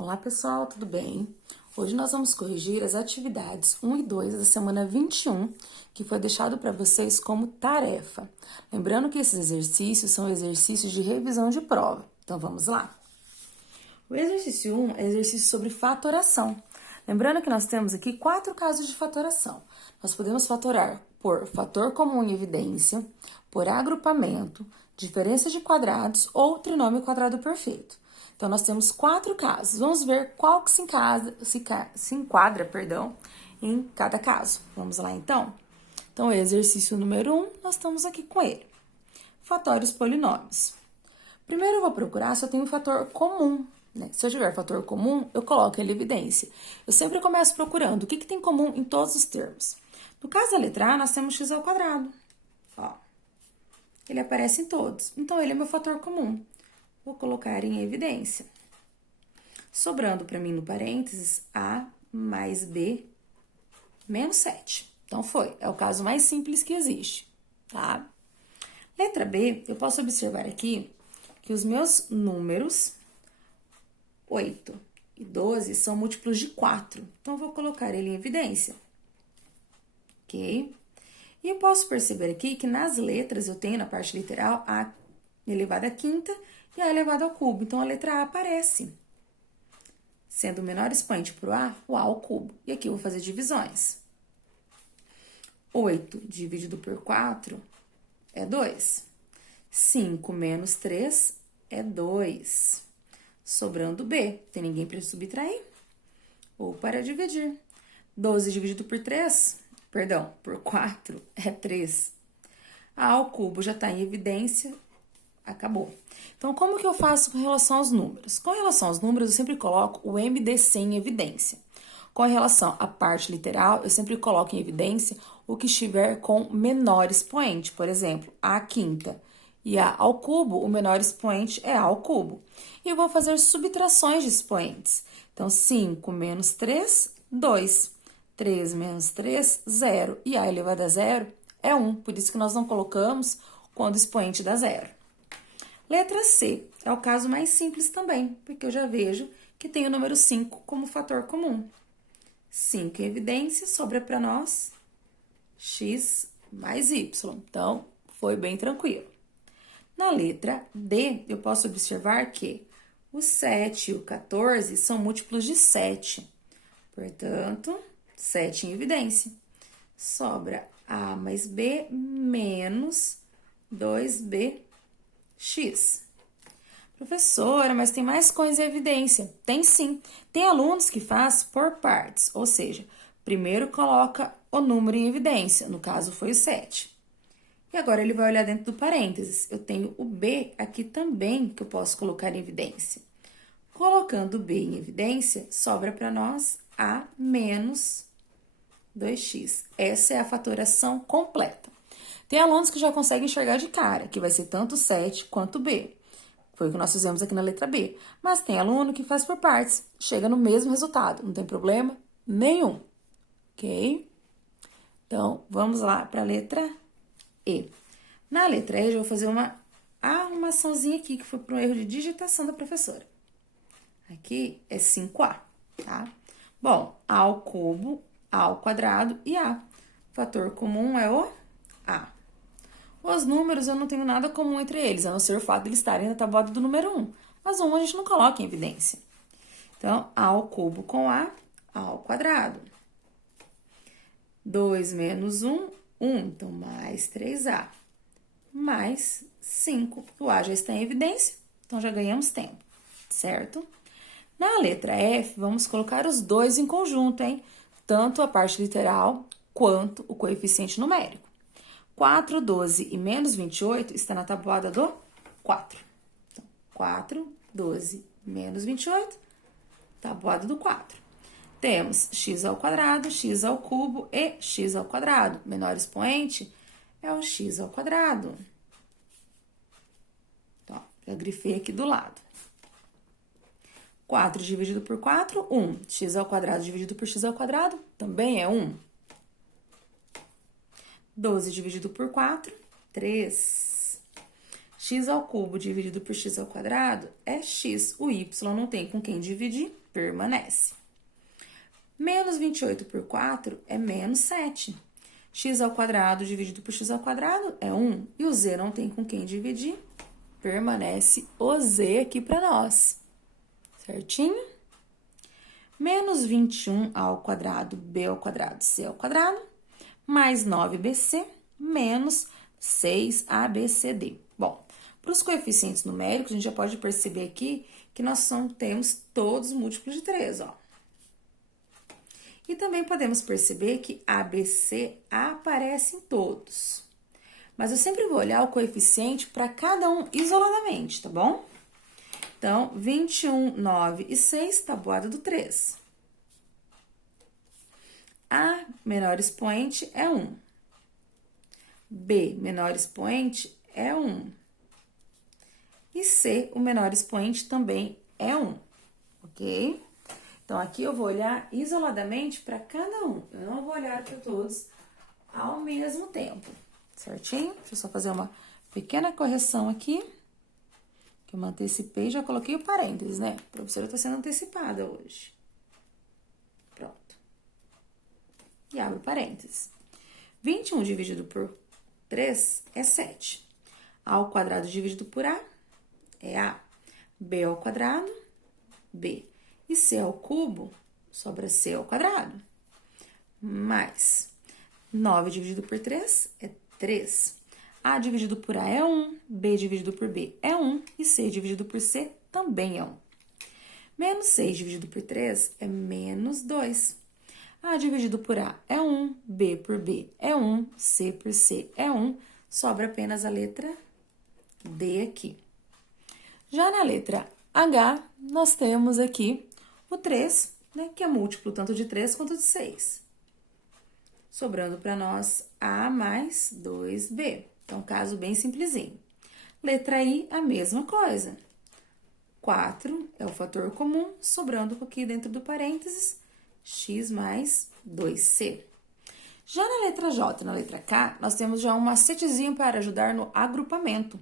Olá pessoal, tudo bem? Hoje nós vamos corrigir as atividades 1 e 2 da semana 21, que foi deixado para vocês como tarefa. Lembrando que esses exercícios são exercícios de revisão de prova. Então vamos lá. O exercício 1 é exercício sobre fatoração. Lembrando que nós temos aqui 4 casos de fatoração. Nós podemos fatorar por fator comum em evidência, por agrupamento, diferença de quadrados ou trinômio quadrado perfeito. Então, nós temos 4 casos. Vamos ver qual que se enquadra, em cada caso. Vamos lá, então? Então, exercício número 1, nós estamos aqui com ele. Fatório os polinômios. Primeiro, eu vou procurar se eu tenho um fator comum, né? Se eu tiver fator comum, eu coloco ele em evidência. Eu sempre começo procurando o que tem comum em todos os termos. No caso da letra A, nós temos x ao quadrado. Ó, ele aparece em todos. Então, ele é meu fator comum. Vou colocar em evidência. Sobrando para mim no parênteses, A mais B menos 7. Então, é o caso mais simples que existe, tá? Letra B, eu posso observar aqui que os meus números 8 e 12 são múltiplos de 4. Então, eu vou colocar ele em evidência. Ok? E eu posso perceber aqui que nas letras eu tenho na parte literal A elevado à quinta e A elevado ao cubo. Então, a letra A aparece. Sendo o menor expoente para o A ao cubo. E aqui eu vou fazer divisões. 8 dividido por 4 é 2. 5 menos 3 é 2. Sobrando B. Tem ninguém para subtrair? Ou para dividir. 12 dividido por 4 é 3. A ao cubo já está em evidência. Acabou. Então, como que eu faço com relação aos números? Com relação aos números, eu sempre coloco o MDC em evidência. Com relação à parte literal, eu sempre coloco em evidência o que estiver com menor expoente. Por exemplo, A quinta e A ao cubo, o menor expoente é A ao cubo. E eu vou fazer subtrações de expoentes. Então, 5 menos 3, 2. 3 menos 3, 0. E A elevado a 0 é 1. Por isso que nós não colocamos quando o expoente dá 0. Letra C é o caso mais simples também, porque eu já vejo que tem o número 5 como fator comum. 5 em evidência, sobra para nós x mais y. Então, foi bem tranquilo. Na letra D, eu posso observar que o 7 e o 14 são múltiplos de 7. Portanto, 7 em evidência. Sobra A mais B menos 2B x. Professora, mas tem mais coisa em evidência? Tem sim. Tem alunos que faz por partes, ou seja, primeiro coloca o número em evidência, no caso foi o 7. E agora ele vai olhar dentro do parênteses. Eu tenho o B aqui também que eu posso colocar em evidência. Colocando o B em evidência, sobra para nós A menos 2x. Essa é a fatoração completa. Tem alunos que já conseguem enxergar de cara, que vai ser tanto 7 quanto B. Foi o que nós fizemos aqui na letra B. Mas tem aluno que faz por partes, chega no mesmo resultado, não tem problema nenhum. Ok? Então, vamos lá para a letra E. Na letra E, eu já vou fazer uma arrumaçãozinha aqui, que foi por um erro de digitação da professora. Aqui é 5A, tá? Bom, A ao cubo, A ao quadrado e A. O fator comum é o A. Os números, eu não tenho nada comum entre eles, a não ser o fato de eles estarem na tabuada do número 1. Mas 1 a gente não coloca em evidência. Então, A ao cubo com A ao quadrado. 2 menos 1, 1. Então, mais 3A. Mais 5. O A já está em evidência, então já ganhamos tempo, certo? Na letra F, vamos colocar os dois em conjunto, hein? Tanto a parte literal quanto o coeficiente numérico. 4, 12 e menos 28 está na tabuada do 4. Então, 4, 12, menos 28, tabuada do 4. Temos x ao quadrado, x ao cubo e x ao quadrado. Menor expoente é o x ao quadrado. Então, já grifei aqui do lado. 4 dividido por 4, 1. X ao quadrado dividido por x ao quadrado também é 1. 12 dividido por 4, 3. x ao cubo dividido por x ao quadrado é x. O y não tem com quem dividir, permanece. Menos 28 por 4 é menos 7. X ao quadrado dividido por x ao quadrado é 1. E o z não tem com quem dividir, permanece o z aqui para nós. Certinho? Menos 21 ao quadrado, b ao quadrado, c ao quadrado, mais 9bc, menos 6abcd. Bom, para os coeficientes numéricos, a gente já pode perceber aqui que nós temos todos múltiplos de 3, ó. E também podemos perceber que ABC aparece em todos. Mas eu sempre vou olhar o coeficiente para cada um isoladamente, tá bom? Então, 21, 9 e 6, tabuada do 3. A menor expoente é 1. B, menor expoente, é 1. E C, o menor expoente, também é 1, ok? Então, aqui eu vou olhar isoladamente para cada um. Eu não vou olhar para todos ao mesmo tempo, certinho? Deixa eu só fazer uma pequena correção aqui, que eu me antecipei, já coloquei o parênteses, né? A professora está sendo antecipada hoje. Pronto. E abro parênteses. 21 dividido por 3 é 7. A ao quadrado dividido por A é A. B ao quadrado, B. E C ao cubo, sobra C ao quadrado. Mais 9 dividido por 3 é 3. A dividido por A é 1, B dividido por B é 1 e C dividido por C também é 1. Menos 6 dividido por 3 é menos 2. A dividido por A é 1, B por B é 1, C por C é 1. Sobra apenas a letra D aqui. Já na letra H, nós temos aqui o 3, né, que é múltiplo tanto de 3 quanto de 6. Sobrando para nós A mais 2B. Então, caso bem simplesinho. Letra I, a mesma coisa. 4 é o fator comum, sobrando aqui dentro do parênteses, x mais 2c. Já na letra J e na letra K, nós temos já um macetezinho para ajudar no agrupamento.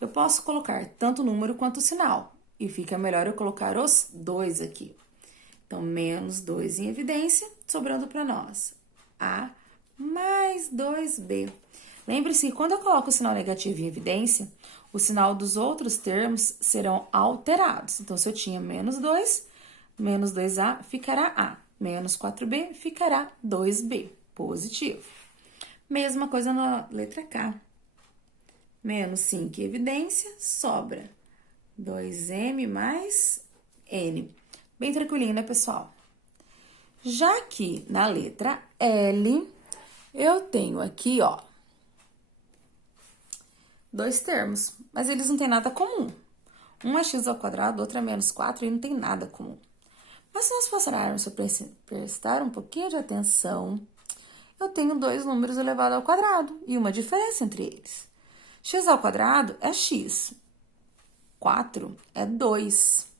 Eu posso colocar tanto o número quanto o sinal. E fica melhor eu colocar os dois aqui. Então, menos 2 em evidência, sobrando para nós A mais 2B. Lembre-se que quando eu coloco o sinal negativo em evidência, o sinal dos outros termos serão alterados. Então, se eu tinha menos 2, menos 2A ficará A. Menos 4B ficará 2B, positivo. Mesma coisa na letra K. Menos 5 em evidência, sobra 2M mais N. Bem tranquilinho, né, pessoal? Já que na letra L, eu tenho aqui, ó, dois termos, mas eles não têm nada comum. Um é x ao quadrado, outro é menos 4 e não tem nada comum. Mas se nós passarmos a prestar um pouquinho de atenção, eu tenho dois números elevados ao quadrado e uma diferença entre eles. X ao quadrado é x, 4 é 2.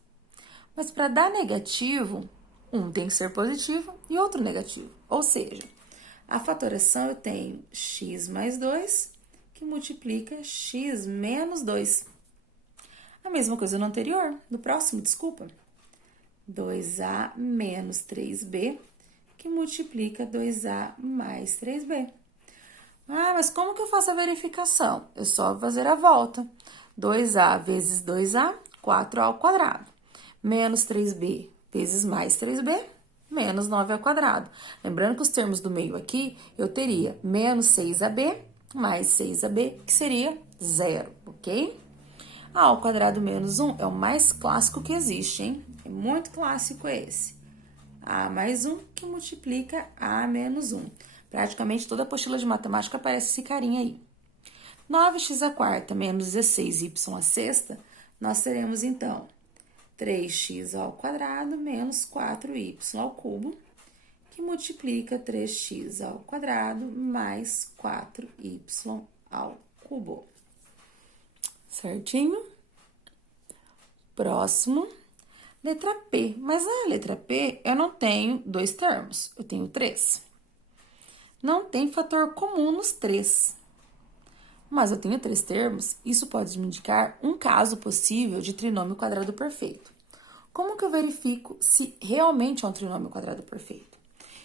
Mas para dar negativo, um tem que ser positivo e outro negativo. Ou seja, a fatoração eu tenho x mais 2, que multiplica x menos 2. A mesma coisa no anterior, no próximo, desculpa. 2A menos 3B, que multiplica 2A mais 3B. Ah, mas como que eu faço a verificação? É só fazer a volta. 2A vezes 2A, 4A ao quadrado. Menos 3B vezes mais 3B, menos 9 ao quadrado. Lembrando que os termos do meio aqui, eu teria menos 6AB mais 6AB, que seria 0, ok? A ao quadrado menos 1 é o mais clássico que existe, hein? É muito clássico esse. A mais 1 que multiplica A menos 1. Praticamente toda apostila de matemática aparece esse carinha aí. 9x à quarta menos 16y à sexta, nós teremos, então, 3x ao quadrado menos 4y ao cubo, que multiplica 3x ao quadrado mais 4y ao cubo. Certinho? Próximo, letra P. Mas na letra P, eu não tenho dois termos, eu tenho 3. Não tem fator comum nos 3. mas eu tenho 3 termos, isso pode me indicar um caso possível de trinômio quadrado perfeito. Como que eu verifico se realmente é um trinômio quadrado perfeito?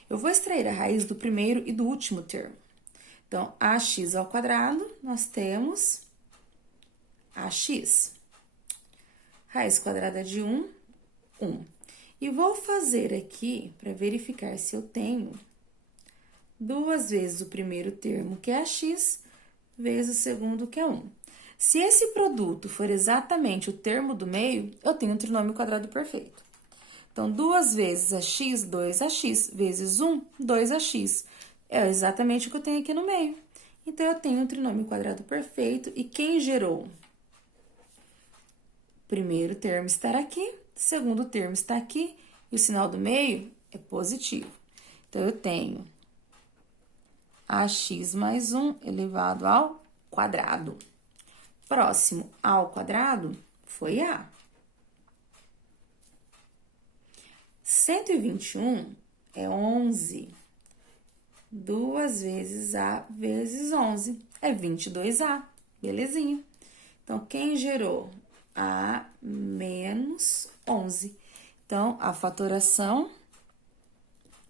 Eu vou extrair a raiz do primeiro e do último termo. Então, ax ao quadrado, nós temos ax. Raiz quadrada de 1, 1. E vou fazer aqui, para verificar se eu tenho, 2 vezes o primeiro termo, que é x, vezes o segundo, que é 1. Se esse produto for exatamente o termo do meio, eu tenho um trinômio quadrado perfeito. Então, 2 vezes ax, 2ax, vezes 1, 2ax. É exatamente o que eu tenho aqui no meio. Então, eu tenho um trinômio quadrado perfeito. E quem gerou? Primeiro termo está aqui, segundo termo está aqui, e o sinal do meio é positivo. Então, eu tenho ax mais 1 elevado ao quadrado. Próximo ao quadrado foi a. 121 é 11. 2 vezes a vezes 11 é 22a. Belezinha. Então, quem gerou? A menos 11. Então, a fatoração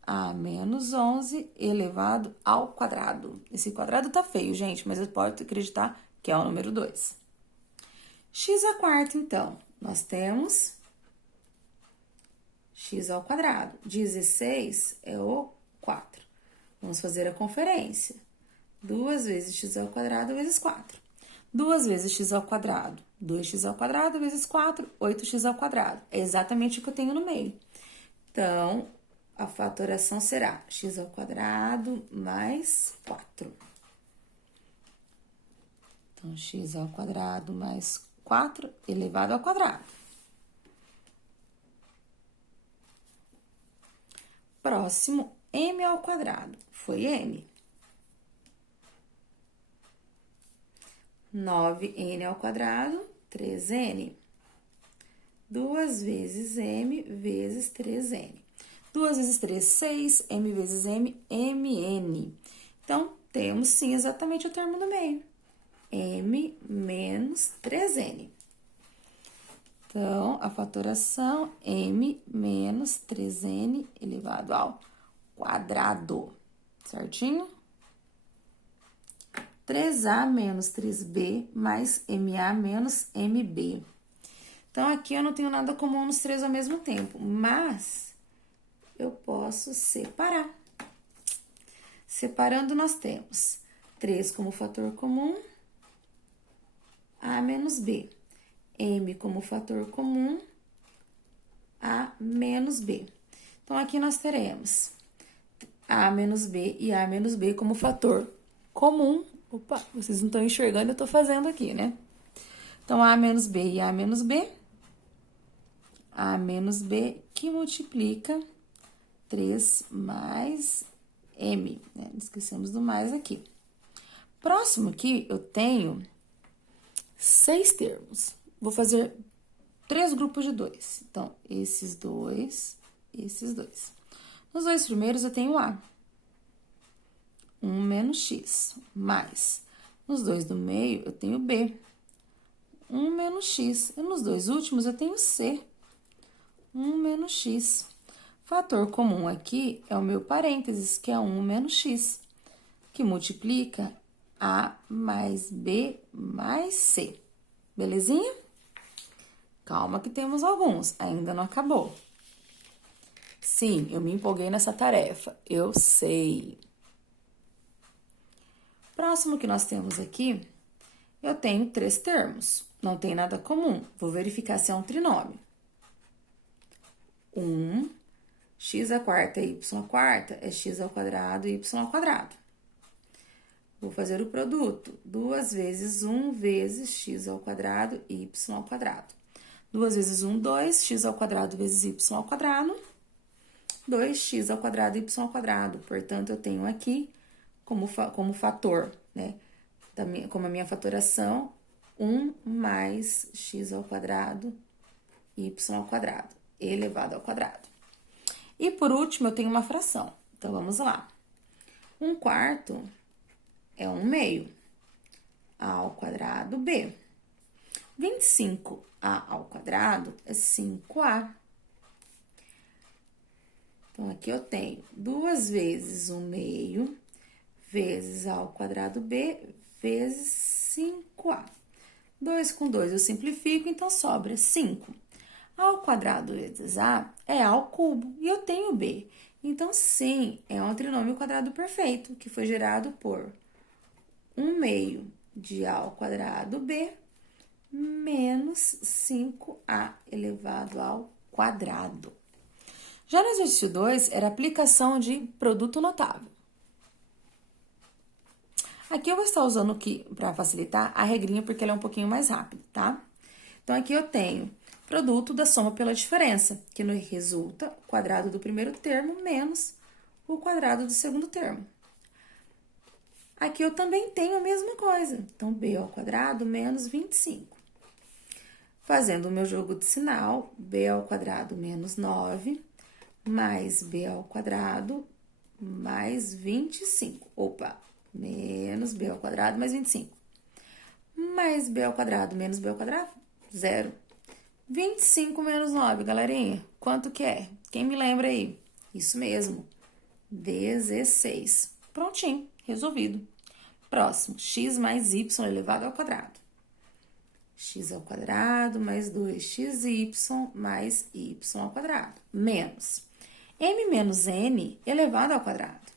a menos 11 elevado ao quadrado. Esse quadrado tá feio, gente, mas eu posso acreditar que é o número 2. X à quarta, então, nós temos x ao quadrado. 16 é o 4. Vamos fazer a conferência. 2 vezes x ao quadrado vezes 4. 2 vezes x ao quadrado, 2x ao quadrado vezes 4, 8x ao quadrado. É exatamente o que eu tenho no meio. Então, a fatoração será x ao quadrado mais 4. Então, x ao quadrado mais 4 elevado ao quadrado. Próximo, m ao quadrado. Foi m. 9n ao quadrado, 3n. 2 vezes m vezes 3n. 2 vezes 3, 6. M vezes m, mn. Então, temos sim exatamente o termo do meio. m menos 3n. Então, a fatoração m menos 3n elevado ao quadrado. Certinho? 3a menos 3b mais ma menos mb. Então, aqui eu não tenho nada comum nos 3 ao mesmo tempo, mas eu posso separar. Separando, nós temos 3 como fator comum, a menos b. M como fator comum, a menos b. Então, aqui nós teremos a menos b e a menos b como fator comum. Opa, vocês não estão enxergando, eu estou fazendo aqui, né? Então, a menos b e a menos b. A menos b que multiplica 3 mais m, né? Esquecemos do mais aqui. Próximo aqui, eu tenho 6 termos. Vou fazer 3 grupos de 2. Então, esses dois. Nos 2 primeiros, eu tenho a. 1 menos x, mais. Nos 2 do meio, eu tenho b. 1 menos x. E nos 2 últimos, eu tenho c. 1 menos x. Fator comum aqui é o meu parênteses, que é 1 menos x, que multiplica a mais b mais c. Belezinha? Calma que temos alguns, ainda não acabou. Sim, eu me empolguei nessa tarefa, eu sei. Próximo que nós temos aqui, eu tenho 3 termos, não tem nada comum. Vou verificar se é um trinômio. 1, x à quarta e y à quarta é x ao quadrado e y ao quadrado. Vou fazer o produto. 2 vezes 1 vezes x ao quadrado e y ao quadrado. 2 vezes 1, 2, x ao quadrado vezes y ao quadrado. 2x ao quadrado e y ao quadrado. Portanto, eu tenho aqui como fator, né? Como a minha fatoração, 1 mais x ao quadrado e y ao quadrado, elevado ao quadrado. E por último, eu tenho uma fração. Então, vamos lá. 1/4 é 1/2. ao quadrado b. 25a ao quadrado é 5a. Então, aqui eu tenho 2 vezes 1/2 vezes a ao quadrado b vezes 5a. 2 com 2 eu simplifico, então sobra 5. A ao quadrado vezes a é a ao cubo e eu tenho b. Então, sim, é um trinômio quadrado perfeito, que foi gerado por 1/2 de a ao quadrado b menos 5a elevado ao quadrado. Já no exercício 2, era aplicação de produto notável. Aqui eu vou estar usando aqui, para facilitar, a regrinha, porque ela é um pouquinho mais rápida, tá? Então, aqui eu tenho produto da soma pela diferença, que resulta o quadrado do primeiro termo menos o quadrado do segundo termo. Aqui eu também tenho a mesma coisa. Então, b ao quadrado menos 25. Fazendo o meu jogo de sinal, b ao quadrado menos 9, mais b ao quadrado mais 25. Opa, menos b ao quadrado mais 25. Mais b ao quadrado menos b ao quadrado, 0. 25 menos 9, galerinha, quanto que é? Quem me lembra aí? Isso mesmo, 16. Prontinho, resolvido. Próximo, x mais y elevado ao quadrado. X ao quadrado mais 2xy mais y ao quadrado. Menos m menos n elevado ao quadrado.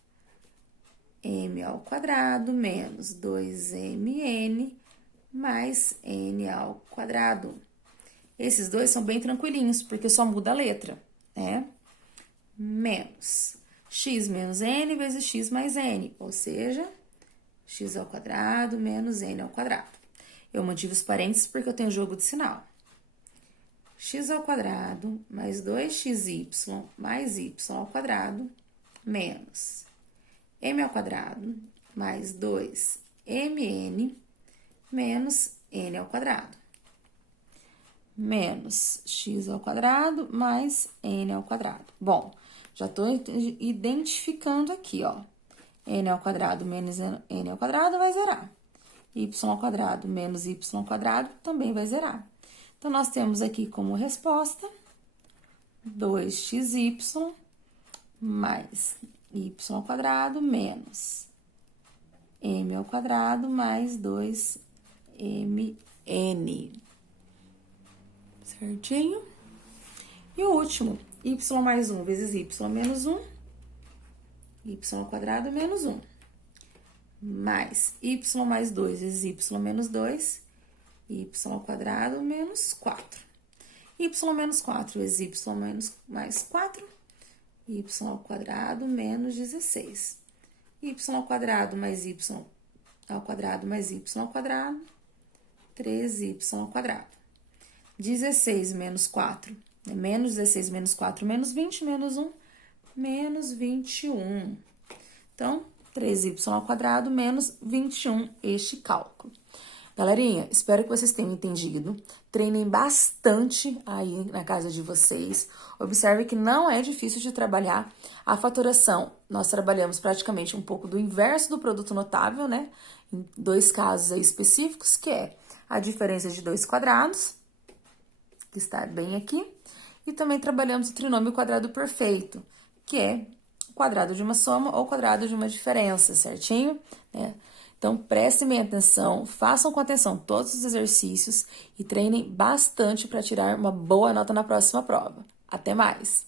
M ao quadrado menos 2mn mais n ao quadrado. Esses dois são bem tranquilinhos, porque só muda a letra, né? Menos x menos n vezes x mais n, ou seja, x ao quadrado menos n ao quadrado. Eu mantive os parênteses porque eu tenho jogo de sinal. X ao quadrado mais 2xy mais y ao quadrado menos m ao quadrado mais 2mn menos n ao quadrado. Menos x ao quadrado mais n ao quadrado. Bom, já estou identificando aqui, ó. N ao quadrado menos n ao quadrado vai zerar. Y ao quadrado menos y ao quadrado também vai zerar. Então, nós temos aqui como resposta 2xy mais y ao quadrado menos m ao quadrado mais 2mn. Certinho? E o último, y mais 1 vezes y menos 1, y ao quadrado menos 1, mais y mais 2 vezes y menos 2, y ao quadrado menos 4. Y menos 4 vezes y menos mais 4, y ao quadrado menos 16. Y ao quadrado mais y ao quadrado mais y ao quadrado, 3y ao quadrado. 16 menos 4, menos 16 menos 4, menos 20, menos 1, menos 21. Então, 3y ao quadrado menos 21, este cálculo. Galerinha, espero que vocês tenham entendido. Treinem bastante aí na casa de vocês. Observe que não é difícil de trabalhar. A fatoração, nós trabalhamos praticamente um pouco do inverso do produto notável, né? Em 2 casos aí específicos, que é a diferença de 2 quadrados, que está bem aqui, e também trabalhamos o trinômio quadrado perfeito, que é o quadrado de uma soma ou o quadrado de uma diferença, certinho? Então, prestem bem atenção, façam com atenção todos os exercícios e treinem bastante para tirar uma boa nota na próxima prova. Até mais!